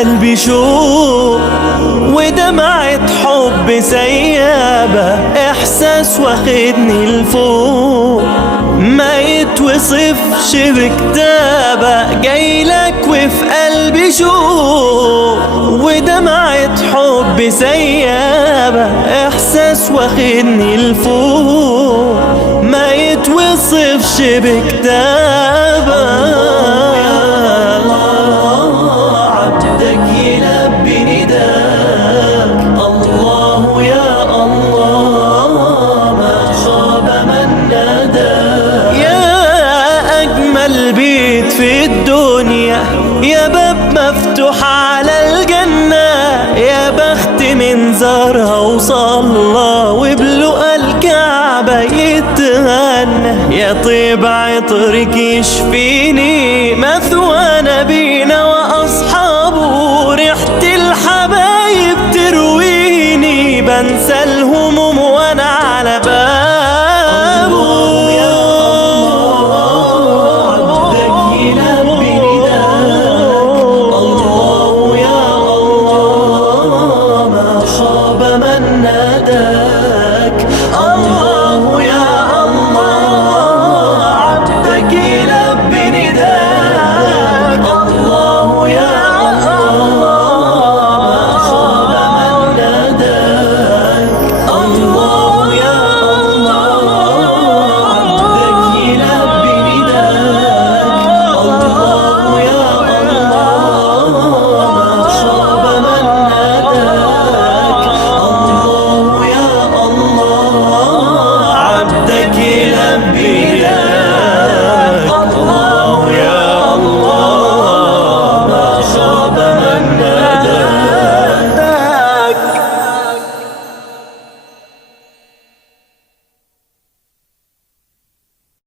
قلبي شوق ودمعة حب سيابة، إحساس واخدني لفوق ما يتوصفش بكتابة. جايلك وفي قلبي شوق ودمعة حب سيابة، إحساس واخدني لفوق ما يتوصفش بكتابة. البيت في الدنيا يا باب مفتوح على الجنة، يا بخت من زارها وصلى وبلقى الكعبة يتغنى. يا طيب عطرك يشفيني مثوى نبينا وأصحابه، ريحة الحبايب ترويني بنسى